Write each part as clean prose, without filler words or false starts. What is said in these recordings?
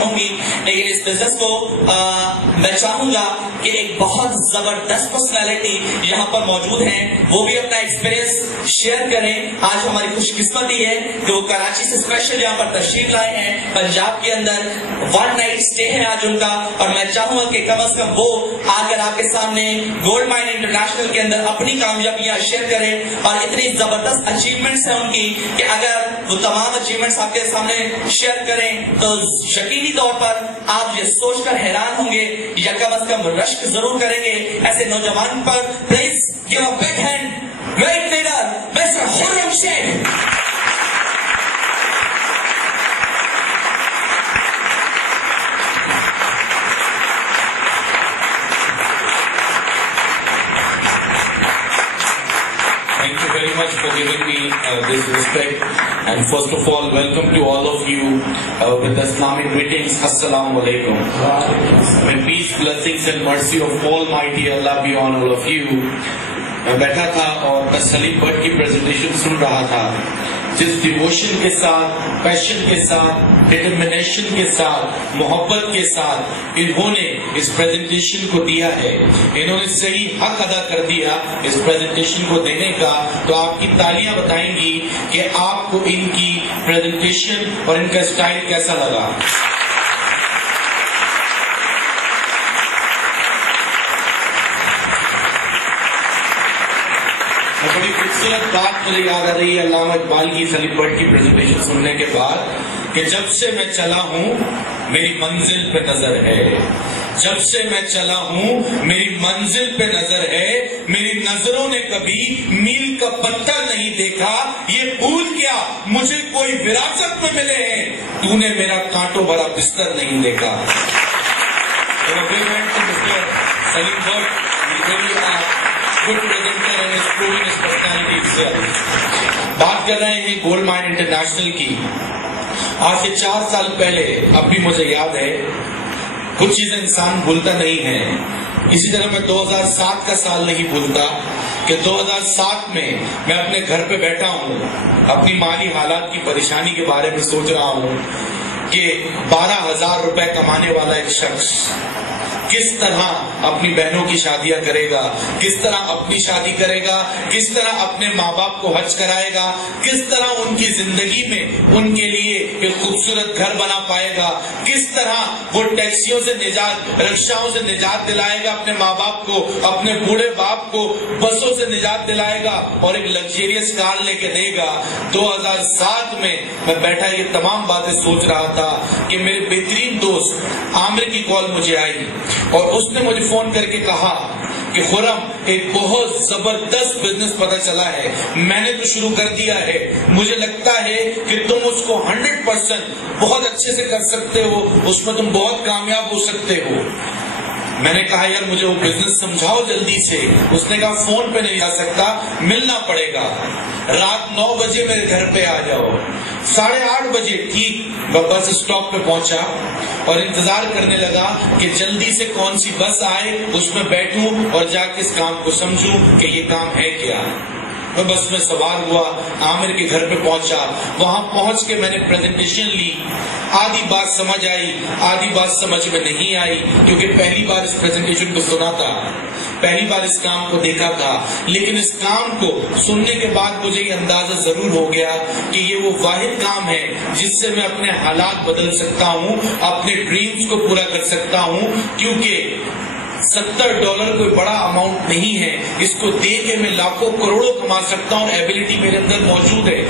لیکن اس بزنس کو میں چاہوں گا کہ ایک بہت زبردست پرسنالٹی یہاں پر موجود ہیں، وہ بھی اپنا ایکسپیرینس شیئر کریں۔ آج ہماری خوش قسمتی ہے کہ وہ کراچی سے اسپیشل یہاں پر تشریف لائے ہیں، پنجاب کے اندر 1 نائٹ اسٹے ہے آج ان کا، اور میں چاہوں گا کہ کم از کم وہ آ کر آپ کے سامنے گولڈ مائن انٹرنیشنل کے اندر اپنی کامیابیاں شیئر کریں، اور اتنی زبردست اچیومنٹس ہیں ان کی کہ اگر وہ تمام اچیومنٹس آپ کے سامنے شیئر کریں تو یقینی طور پر آپ یہ سوچ کر حیران ہوں گے یا کم از کم رشک ضرور کریں گے ایسے نوجوان پر۔ Please give a big hand great leader mister Khurram Sheikh. Thank you very much for giving me this respect, and first of all, welcome to all of you with the Islamic greetings. Assalamu alaikum. May peace, blessings and mercy of Almighty Allah be on all of you. میں بیٹھا تھا اور سلیم but کی presentation سن رہا تھا، جس devotion کے ساتھ، پیشن کے ساتھ، ڈٹرمنیشن کے ساتھ، محبت کے ساتھ انہوں نے اس پریزنٹیشن کو دیا ہے، انہوں نے صحیح حق ادا کر دیا اس پریزنٹیشن کو دینے کا، تو آپ کی تالیاں بتائیں گی کہ آپ کو ان کی پریزنٹیشن اور ان کا اسٹائل کیسا لگا۔ بڑی خوبصورت بات مجھے یاد آ رہی ہے علامہ اقبال کی سلیم بٹ کی پریزنٹیشن سننے کے بعد کہ جب سے میں چلا ہوں میری منزل پہ نظر ہے، جب سے میں چلا ہوں میری منزل پہ نظر ہے، میری نظروں نے کبھی میل کا پتھر نہیں دیکھا، یہ پھول کیا مجھے کوئی وراثت میں ملے ہیں، تو نے میرا کانٹوں بھرا بستر نہیں دیکھا۔ سلیم بٹ بات کر رہے ہیں گولڈ مائن انٹرنیشنل کی۔ آج سے 4 سال پہلے، اب بھی مجھے یاد ہے، کچھ چیزیں انسان بھولتا نہیں ہے، اسی طرح میں 2007 کا سال نہیں بھولتا کہ 2007 میں اپنے گھر پہ بیٹھا ہوں، اپنی مالی حالات کی پریشانی کے بارے میں سوچ رہا ہوں کہ 12,000 روپے کمانے والا ایک شخص کس طرح اپنی بہنوں کی شادیاں کرے گا، کس طرح اپنی شادی کرے گا، کس طرح اپنے ماں باپ کو حج کرائے گا، کس طرح ان کی زندگی میں ان کے لیے ایک خوبصورت گھر بنا پائے گا، کس طرح وہ ٹیکسیوں سے نجات، رکشاؤں سے نجات دلائے گا اپنے ماں باپ کو، اپنے بوڑھے باپ کو بسوں سے نجات دلائے گا اور ایک لگژریس کار لے کے دے گا۔ 2007 میں بیٹھا یہ تمام باتیں سوچ رہا تھا کہ میرے بہترین دوست عامر کی کال مجھے آئی اور اس نے مجھے فون کر کے کہا کہ خرم ایک بہت زبردست بزنس پتہ چلا ہے، میں نے تو شروع کر دیا ہے، مجھے لگتا ہے کہ تم اس کو 100% بہت اچھے سے کر سکتے ہو، اس میں تم بہت کامیاب ہو سکتے ہو۔ میں نے کہا یار مجھے وہ بزنس سمجھاؤ جلدی سے۔ اس نے کہا فون پہ نہیں آ سکتا، ملنا پڑے گا، رات 9 بجے میرے گھر پہ آ جاؤ۔ 8:30 بجے ٹھیک میں بس اسٹاپ پہ پہنچا اور انتظار کرنے لگا کہ جلدی سے کون سی بس آئے، اس میں بیٹھوں اور جا کے اس کام کو سمجھوں کہ یہ کام ہے کیا۔ میں بس میں سوار ہوا، عامر کے گھر پہ پہنچا، وہاں پہنچ کے میں نے پریزنٹیشن لی، آدھی بات سمجھ آئی، آدھی بات سمجھ میں نہیں آئی، کیونکہ پہلی بار اس پریزنٹیشن کو سنا تھا، پہلی بار اس کام کو دیکھا تھا، لیکن اس کام کو سننے کے بعد مجھے یہ اندازہ ضرور ہو گیا کہ یہ وہ واحد کام ہے جس سے میں اپنے حالات بدل سکتا ہوں، اپنے ڈریمز کو پورا کر سکتا ہوں، کیونکہ $70 کوئی بڑا اماؤنٹ نہیں ہے، اس کو دے کے میں لاکھوں کروڑوں کما سکتا ہوں، ایبلٹی میرے اندر موجود ہے،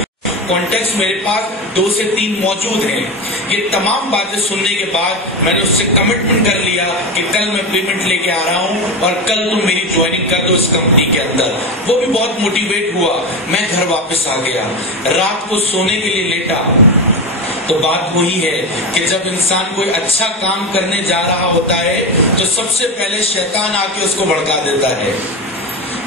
کانٹیکٹس میرے پاس 2 سے 3 موجود ہیں۔ یہ تمام باتیں سننے کے بعد میں نے اس سے کمٹمنٹ کر لیا کہ کل میں پیمنٹ لے کے آ رہا ہوں اور کل تم میری جوائننگ کر دو اس کمپنی کے اندر۔ وہ بھی بہت موٹیویٹ ہوا، میں گھر واپس آ گیا، رات کو سونے کے لیے لیٹا تو بات وہی ہے کہ جب انسان کوئی اچھا کام کرنے جا رہا ہوتا ہے تو سب سے پہلے شیطان آ کے اس کو بھڑکا دیتا ہے۔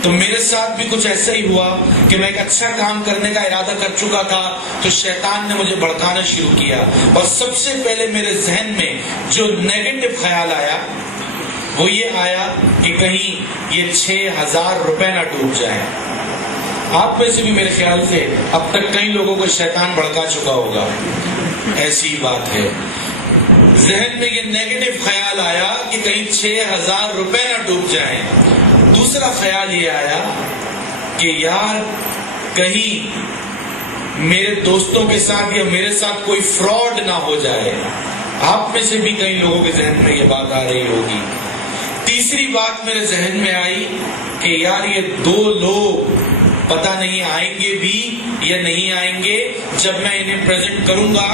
تو میرے ساتھ بھی کچھ ایسا ہی ہوا کہ میں ایک اچھا کام کرنے کا ارادہ کر چکا تھا تو شیطان نے مجھے بھڑکانا شروع کیا، اور سب سے پہلے میرے ذہن میں جو نیگیٹو خیال آیا وہ یہ آیا کہ کہیں یہ 6,000 روپے نہ ڈوب جائیں۔ آپ میں سے بھی میرے خیال سے اب تک کئی لوگوں کو شیطان بھڑکا چکا ہوگا، ایسی بات ہے۔ ذہن میں یہ نیگیٹو خیال آیا کہ کہیں 6,000 روپے نہ ڈوب جائیں. دوسرا خیال یہ آیا کہ یار کہیں میرے دوستوں کے ساتھ یا میرے ساتھ کوئی فراڈ نہ ہو جائے. آپ میں سے بھی کئی لوگوں کے ذہن میں یہ بات آ رہی ہوگی. تیسری بات میرے ذہن میں آئی کہ یار یہ 2 لوگ پتہ نہیں آئیں گے بھی یا نہیں آئیں گے. جب میں انہیں پریزنٹ کروں گا,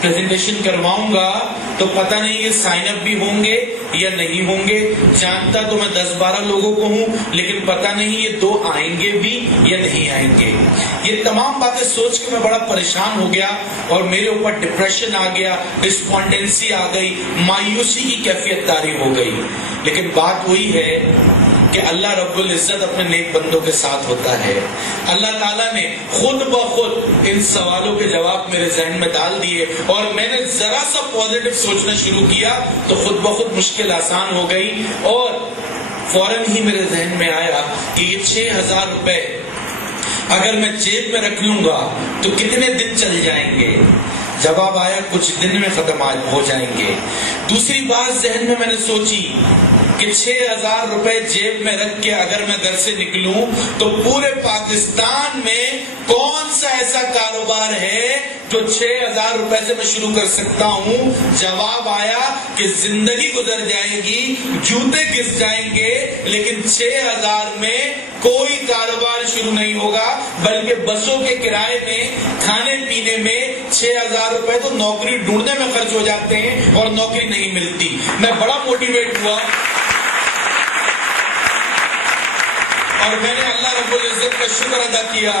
پریزنٹیشن کرواؤں گا, تو پتہ نہیں یہ سائن اپ بھی ہوں گے یا نہیں ہوں گے. جانتا تو میں 10-12 لوگوں کو ہوں, لیکن پتہ نہیں یہ 2 آئیں گے بھی یا نہیں آئیں گے. یہ تمام باتیں سوچ کے میں بڑا پریشان ہو گیا اور میرے اوپر ڈپریشن آ گیا, ڈسپونڈنسی آ گئی, مایوسی کی کیفیت طاری ہو گئی. لیکن بات وہی ہے کہ اللہ رب العزت اپنے نیک بندوں کے ساتھ ہوتا ہے. اللہ تعالیٰ نے خود بخود ان سوالوں کے جواب میرے ذہن میں ڈال دیے اور میں نے ذرا سا پازیٹو سوچنا شروع کیا تو خود بخود مشکل آسان ہو گئی. اور فوراً ہی میرے ذہن میں آیا کہ یہ 6,000 روپے اگر میں جیب میں رکھ لوں گا تو کتنے دن چل جائیں گے. جواب آیا کچھ دن میں ختم ہو جائیں گے. دوسری بات ذہن میں نے سوچی کہ 6,000 روپے جیب میں رکھ کے اگر میں گھر سے نکلوں تو پورے پاکستان میں کون سا ایسا کاروبار ہے جو 6,000 روپے سے میں شروع کر سکتا ہوں. جواب آیا کہ زندگی گزر جائے گی, جوتے گس جائیں گے, لیکن 6,000 میں کوئی کاروبار شروع نہیں ہوگا. بلکہ بسوں کے کرائے میں, کھانے پینے میں 6,000 روپے تو نوکری ڈھونڈنے میں خرچ ہو جاتے ہیں اور نوکری نہیں ملتی. میں بڑا موٹیویٹ ہوا اور میں نے اللہ رب العزت کا شکر ادا کیا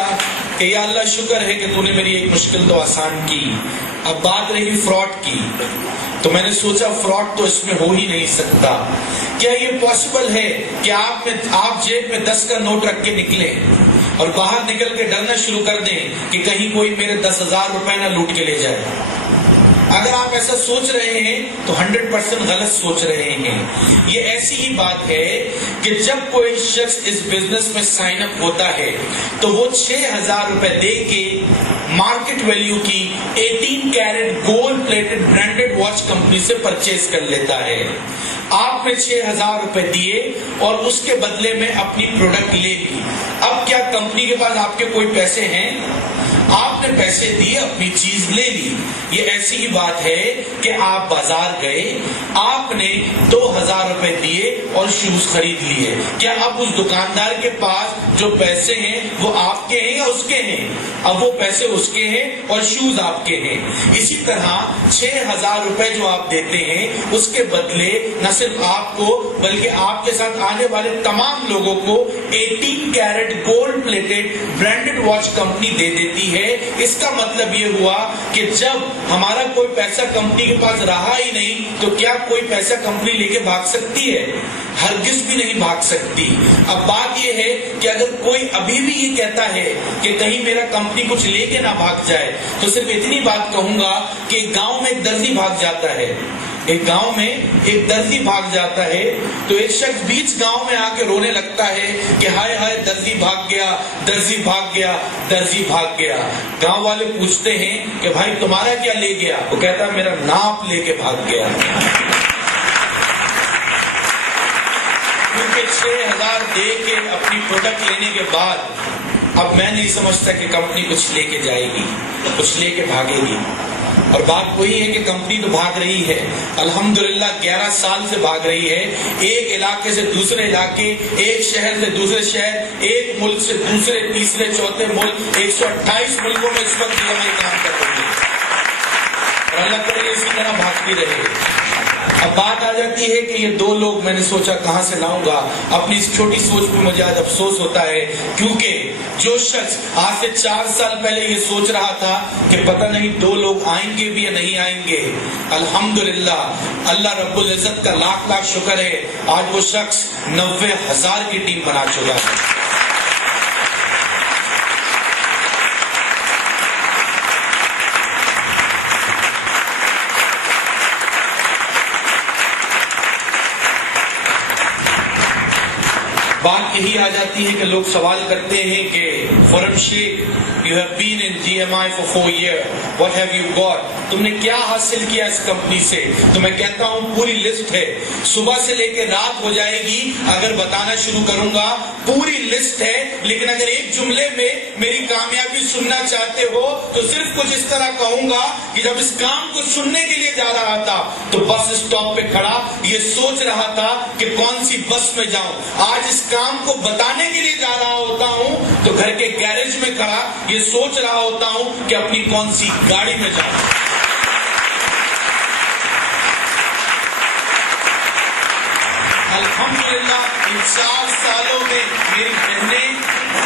کہ یا اللہ شکر ہے کہ تو نے میری ایک مشکل تو آسان کی. اب بات رہی فراڈ کی, تو میں نے سوچا فراڈ تو اس میں ہو ہی نہیں سکتا. کیا یہ پاسبل ہے کہ آپ جیب میں 10 کا نوٹ رکھ کے نکلیں اور باہر نکل کے ڈرنا شروع کر دیں کہ کہیں کوئی میرے 10,000 روپے نہ لوٹ کے لے جائے؟ اگر آپ ایسا سوچ رہے ہیں تو 100% غلط سوچ رہے ہیں. یہ ایسی ہی بات ہے کہ جب کوئی شخص اس بزنس میں سائن اپ ہوتا ہے تو وہ 6,000 روپے دے کے مارکیٹ ویلیو کی 18 carat gold plated branded watch company سے پرچیز کر لیتا ہے. آپ نے 6,000 روپے دیے اور اس کے بدلے میں اپنی پروڈکٹ لے لی. اب کیا کمپنی کے پاس آپ کے کوئی پیسے ہیں؟ آپ نے پیسے دیے, اپنی چیز لے لی. یہ ایسی ہی بات ہے کہ آپ بازار گئے, آپ نے 2,000 روپے دیے اور شوز خرید لیے. کیا اب اس دکاندار کے پاس جو پیسے ہیں وہ آپ کے ہیں یا اس کے ہیں؟ اب وہ پیسے اس کے ہیں اور شوز آپ کے ہیں. اسی طرح 6,000 روپے جو آپ دیتے ہیں اس کے بدلے نہ صرف آپ کو بلکہ آپ کے ساتھ آنے والے تمام لوگوں کو 18 carat gold plated branded watch company دے دیتی ہے. اس کا مطلب یہ ہوا کہ جب ہمارا کوئی پیسہ کمپنی کے پاس رہا ہی نہیں تو کیا کوئی پیسہ کمپنی لے کے بھاگ سکتی ہے؟ ہرگز بھی نہیں بھاگ سکتی. اب بات یہ ہے کہ اگر کوئی ابھی بھی یہ کہتا ہے کہ کہیں میرا کمپنی کچھ لے کے نہ بھاگ جائے تو صرف اتنی بات کہوں گا کہ ایک گاؤں میں ایک درزی بھاگ جاتا ہے. ایک گاؤں میں ایک درزی بھاگ جاتا ہے تو ایک شخص بیچ گاؤں میں آ کے رونے لگتا ہے کہ ہائے ہائے درزی بھاگ گیا, درزی بھاگ گیا, درزی بھاگ گیا. گاؤں والے پوچھتے ہیں کہ بھائی تمہارا کیا لے گیا؟ وہ کہتا ہے میرا ناپ لے کے بھاگ گیا. کیونکہ 6,000 دے کے اپنی پروڈکٹ لینے کے بعد اب میں نہیں سمجھتا کہ کمپنی کچھ لے کے جائے گی, کچھ لے کے بھاگے گی. اور بات وہی ہے کہ کمپنی تو بھاگ رہی ہے, الحمدللہ 11 سال سے بھاگ رہی ہے. ایک علاقے سے دوسرے علاقے, ایک شہر سے دوسرے شہر, ایک ملک سے دوسرے, تیسرے, چوتھے ملک, 128 ملکوں میں اس وقت کام کر رہی ہے اور اللہ کرے اسی طرح بھاگتی رہے. اب بات آ جاتی ہے کہ یہ 2 لوگ میں نے سوچا کہاں سے لاؤں گا. اپنی اس چھوٹی سوچ پہ مجھے آج افسوس ہوتا ہے کیونکہ جو شخص آج سے 4 سال پہلے یہ سوچ رہا تھا کہ پتہ نہیں 2 لوگ آئیں گے بھی یا نہیں آئیں گے, الحمدللہ اللہ رب العزت کا لاکھ لاکھ شکر ہے آج وہ شخص 90,000 کی ٹیم بنا چکا ہے. بات یہی آ جاتی ہے کہ لوگ سوال کرتے ہیں کہ خرم شیخ you have been in GMI for 4 years, what have you got? تم نے کیا حاصل کیا اس کمپنی سے؟ تو میں کہتا ہوں پوری لسٹ ہے، صبح سے لے کے رات ہو جائے گی اگر بتانا شروع کروں گا، پوری لسٹ ہے. لیکن اگر ایک جملے میں میری کامیابی سننا چاہتے ہو تو صرف کچھ اس طرح کہوں گا کہ جب اس کام کو سننے کے لیے جا رہا تھا تو بس اسٹاپ پہ کھڑا یہ سوچ رہا تھا کہ کون سی بس میں جاؤں. آج اس کام کو بتانے کے لیے جا رہا ہوتا ہوں تو گھر کے گیرج میں کھڑا یہ سوچ رہا ہوتا ہوں کہ اپنی کون سی گاڑی میں جاؤں. الحمدللہ ان 4 سالوں میں میری بہنیں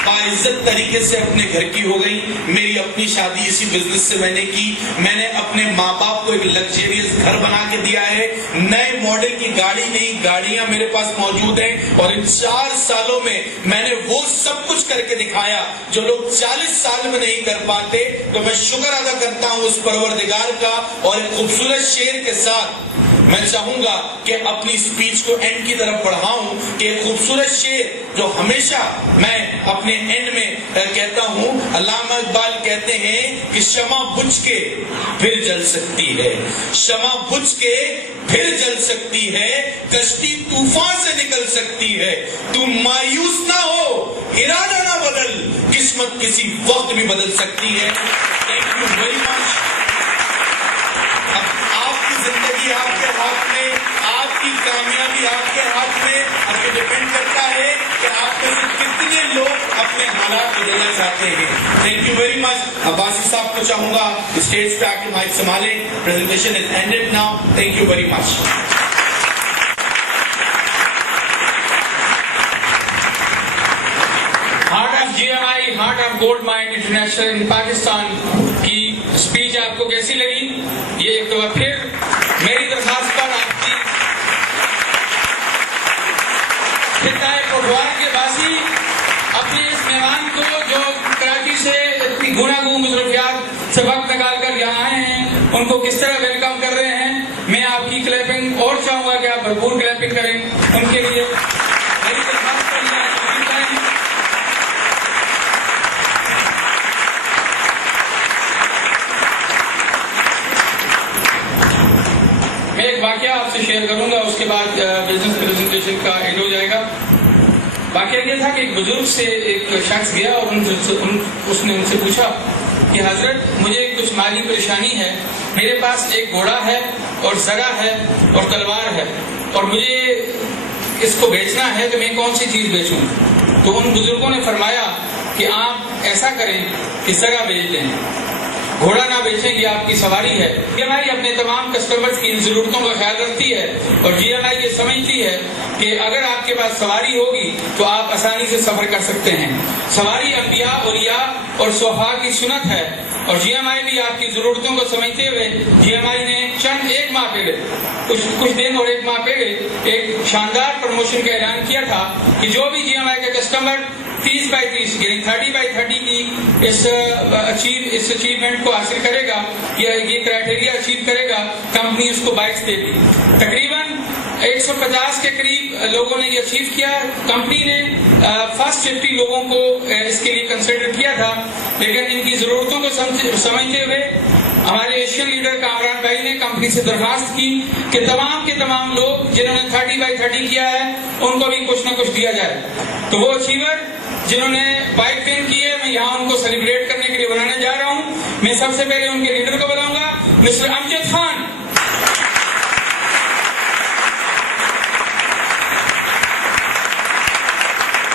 باعزت طریقے سے اپنے گھر کی ہو گئی. میری اپنی شادی اسی بزنس سے میں نے کی. میں نے اپنے ماں باپ کو ایک لگژریس گھر بنا کے دیا ہے. نئے ماڈل کی گاڑی نہیں، گاڑیاں میرے پاس موجود ہیں. اور ان 4 سالوں میں میں نے وہ سب کچھ کر کے دکھایا جو لوگ 40 سال میں نہیں کر پاتے. تو میں شکر ادا کرتا ہوں اس پروردگار کا. اور ایک خوبصورت شعر کے ساتھ میں چاہوں گا کہ اپنی سپیچ کو اینڈ کی طرف بڑھاؤں کہ ایک خوبصورت شعر جو ہمیشہ میں اپنے اینڈ میں کہتا ہوں. علامہ اقبال کہتے ہیں کہ شمع بجھ کے پھر جل سکتی ہے، شمع بجھ کے پھر جل سکتی ہے، کشتی طوفان سے نکل سکتی ہے. تم مایوس نہ ہو، ارادہ نہ بدل، قسمت کسی وقت بھی بدل سکتی ہے. تھینک یو ویری مچ. زندگی آپ کے ہاتھ میں، آپ کی کامیابی آپ کے ہاتھ میں. اب یہ ڈپینڈ کرتا ہے کہ آپ میں سے کتنے لوگ اپنے حالات بدلنا چاہتے ہیں. Thank you very much. Abbasi صاحب کو چاہوں گا اسٹیج پہ آ کے مائک سنبھالیں. Presentation is ended now. Thank you very much. Heart of GMI، heart of gold mine international in Pakistan کی اسپیچ آپ کو کیسی لگی؟ یہ ایک دفعہ پھر میری درخواست پر آپ کی خطہ پٹوار کے باسی اپنے اس مہمان کو جو کراچی سے اتنی گوناگون مصروفیات سے وقت نکال کر یہاں آئے ہیں ان کو کس طرح ویلکم کر رہے ہیں. میں آپ کی کلیپنگ اور چاہوں گا کہ آپ بھرپور کلیپنگ کریں ان کے لیے. میری درخواست پر میں ایک واقعہ آپ سے شیئر کروں گا، اس کے بعد بزنس پریزنٹیشن کا اینڈ ہو جائے گا. واقعہ یہ تھا کہ ایک بزرگ سے ایک شخص گیا اور اس نے ان سے پوچھا کہ حضرت مجھے کچھ مالی پریشانی ہے، میرے پاس ایک گھوڑا ہے اور زرہ ہے اور تلوار ہے اور مجھے اس کو بیچنا ہے تو میں کون سی چیز بیچوں؟ تو ان بزرگوں نے فرمایا کہ آپ ایسا کریں کہ زرہ بیچ دیں، گھوڑا نہ بیچیں، یہ آپ کی سواری ہے. GMI اپنے تمام کسٹمرز کی ان ضرورتوں کا خیال رکھتی ہے اور GMI یہ سمجھتی ہے کہ اگر آپ کے پاس سواری ہوگی تو آپ آسانی سے سفر کر سکتے ہیں. سواری انبیاء، اولیاء اور صحابہ کی سنت ہے اور GMI بھی آپ کی ضرورتوں کو سمجھتے ہوئے GMI نے ایک ماہ پہلے کچھ دن اور 1 ماہ پہلے ایک شاندار پروموشن کا اعلان کیا تھا کہ جو بھی GMI کا کسٹمر 30/30 یعنی 30/30 کی اس اچیومنٹ کو حاصل کرے گا یا یہ کرائٹیریا اچیو کرے گا، کمپنی اس کو بائکس دے گی. تقریباً 150 کے قریب لوگوں نے یہ اچیو کیا. کمپنی نے فرسٹ 50 لوگوں کو اس کے لیے کنسیڈر کیا تھا، لیکن ان کی ضرورتوں کو سمجھتے ہوئے ہمارے ایشین لیڈر کامران بھائی نے کمپنی سے درخواست کی کہ تمام کے تمام لوگ جنہوں نے 30/30 کیا ہے ان کو بھی کچھ نہ کچھ دیا جائے. تو وہ اچیور جنہوں نے بائک ون کی ہے میں یہاں ان کو سیلیبریٹ کرنے کے لیے بلانے جا رہا ہوں. میں سب سے پہلے ان کے لیڈر کو بلاؤں گا، مسٹر امجد خان.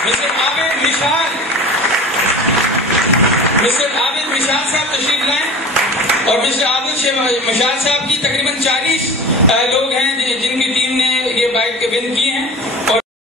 مسٹر عابد مشال صاحب تشریف لائیں اور مسٹر عابد مشال صاحب کی تقریباً